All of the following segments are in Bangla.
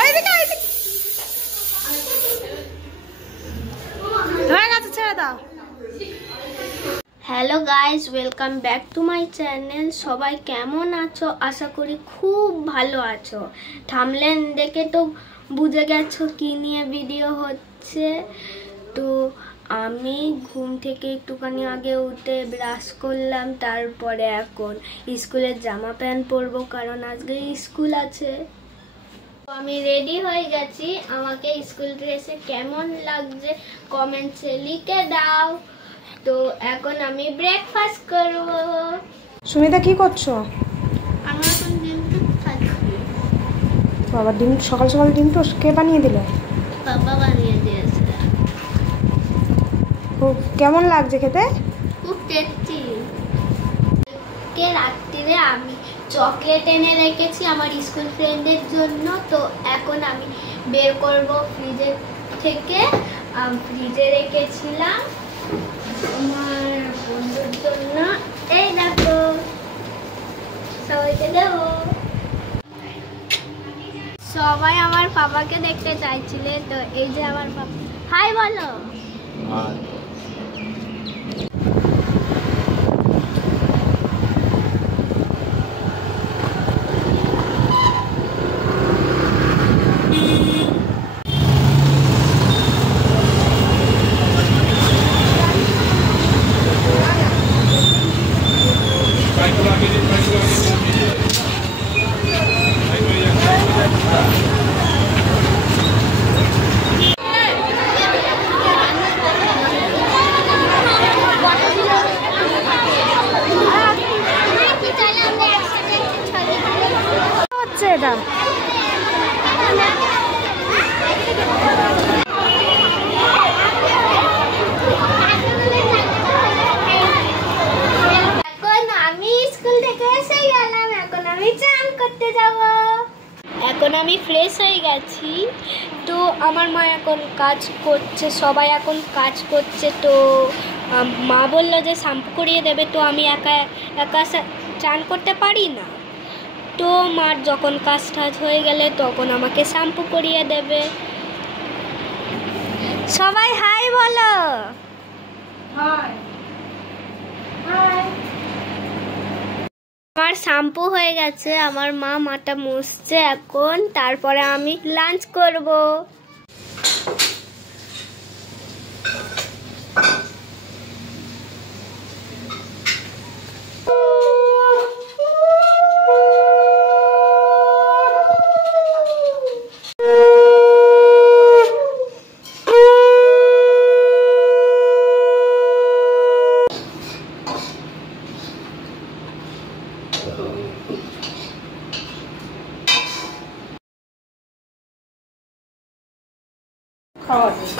ওইদিকে হয়ে গেছে, ছেড়ে দাও। Hello guys, welcome back to my channel. সবাই কেমন আছো? আশা করি খুব ভালো আছো। থাম্বনেল দেখে তো বুঝে গেছো কি নিয়ে ভিডিও হচ্ছে। তো আমি ঘুম থেকে একটুখানি আগে উঠে ব্রাশ করলাম, তারপরে এখন স্কুলের জামা প্যান্ট পরবো, কারণ আজকে স্কুল আছে। আমি রেডি হয়ে গেছি। আমাকে স্কুল ড্রেসে কেমন লাগছে কমেন্টসে লিখে দাও। তো এখন আমি ব্রেকফাস্ট করব। সুমিতা কি করছো? আমি এখন ডিম টোস্ট খাচ্ছি। বাবা, ডিম সকাল সকাল ডিম টোস্ট কে বানিয়ে দিল? বাবা বানিয়ে দিয়েছে। খুব কেমন লাগছে খেতে? খুব টেস্টি। কে রাত্রিরে আমি চকলেট এনে রেখেছি আমার স্কুল ফ্রেন্ডের জন্য। তো এখন আমি বের করব ফ্রিজের থেকে। ফ্রিজে রেখেছিলাম আমার বন্ধুর জন্য। এই দেখো, সবাইকে দেবো। সবাই আমার পাপাকে দেখতে চাইছিলে, তো এই যে আমার পাপা। হাই বলো। এটা এখন আমি ফ্রেশ হয়ে গেছি। তো আমার মা এখন কাজ করছে, সবাই এখন কাজ করছে। তো মা বললো যে শ্যাম্পু করিয়ে দেবে। তো আমি একা একা চান করতে পারি না। তো মার যখন কাজ টাজ হয়ে গেলে তখন আমাকে শ্যাম্পু করিয়ে দেবে। সবাই হাই বলো। আমার শ্যাম্পু হয়ে গেছে, আমার মা মাটা মুছছে এখন। তারপরে আমি লাঞ্চ করব।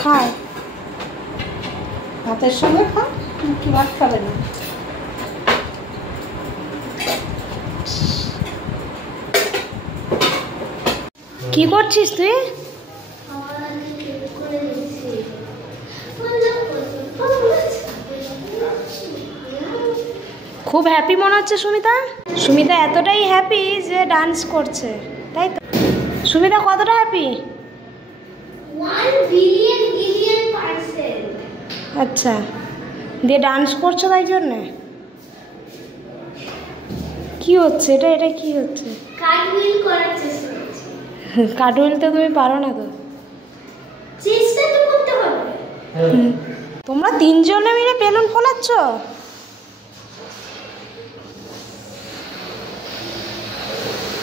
খায় ভাতের সঙ্গে খা, কি ভাত খাবে না? কি করছিস তুই? খুব হ্যাপি মনে হচ্ছে সুমিতা। সুমিতা এতটাই হ্যাপি যে ডান্স করছে, তাই তো? সুমিতা কতটা হ্যাপি? 1 billion%। আচ্ছা, দিয়ে ডান্স করছো তাই জন্যে? কি হচ্ছে এটা? এটা কি হচ্ছে? কার্টুইল করার চেষ্টা করছি। কার্টুইল তো তুমি পারো না তো। চেষ্টা তো করতে হবে। তোমরা তিনজনে মিলে বেলুন ফোলাচ্ছ?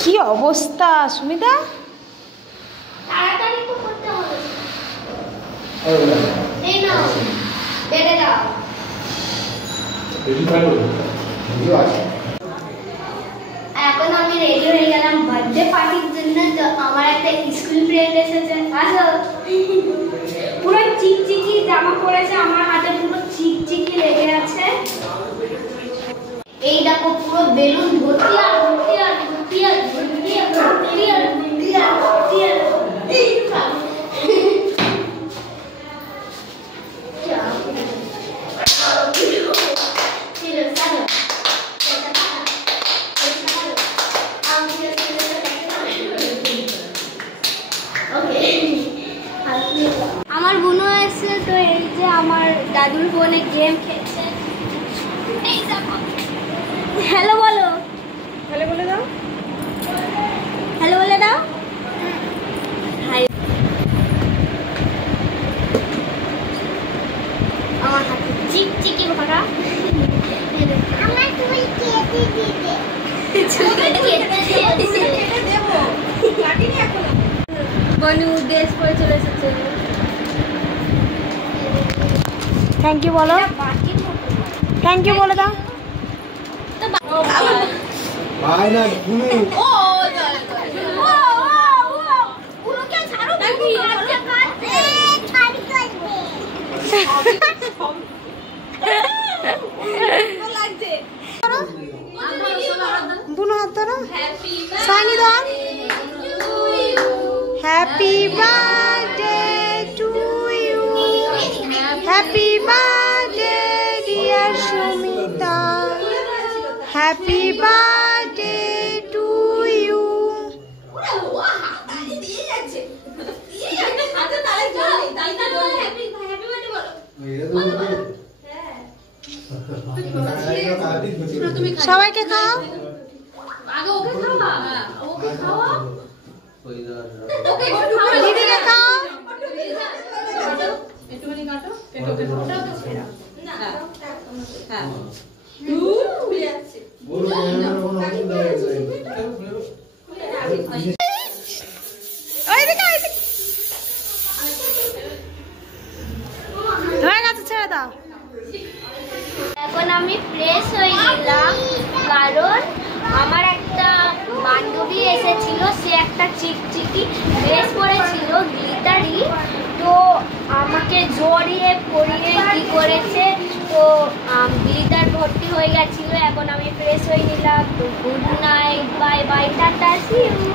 কি অবস্থা সুমিতা! তাড়াতাড়ি তো করতে হবে। এই নাও, বেড়ে দাও। এখন আমি রেডি হয়ে গেলাম বার্থডে পার্টির জন্য। তো আমার একটা স্কুল ফ্রেন্ড এসেছে। আসো। পুরো চিকচিকি জামা পরেছে, আমার হাতে পুরো চিকচিকি লেগে আছে। এই দেখো, পুরো বেলুন ভর্তি আর ভর্তি আর ভর্তি আর ভর্তি আর ভর্তি আর ভর্তি আর ভর্তি আর দাদুর ফোনে গেম খেলছে। হ্যালো বলো, হ্যালো বলে দাও, হ্যালো বলে দাও। হাই, আমার হাতে চিকচিকি ভরা। আমার চুল কেটে দিবে, বনু ড্রেস পরে চলে এসেছে। থ্যাংক ইউ বলো, থ্যাংক ইউ বলে দাও। না গুনু বুনু হাত ধরো, সাইনি দাও। Happy birthday to you, happy birthday dear Sumita, happy birthday to you. সবাইকে খাও, দিদিকে খাও। হয়ে গেছে, ছেড়ে দাও। এখন আমি ফ্রেশ হয়ে গেলাম, কারণ আমার একটা বান্ধবী এসেছিল, সে একটা চিকচিকি ড্রেস পরেছিল গ্লিটারি, তো আমাকে জড়িয়ে পরিয়ে কি করেছে, তো গ্লিটার ভর্তি হয়ে গেছিল। এখন আমি ফ্রেশ হয়ে নিলাম। তো good night, bye bye, tata, see you.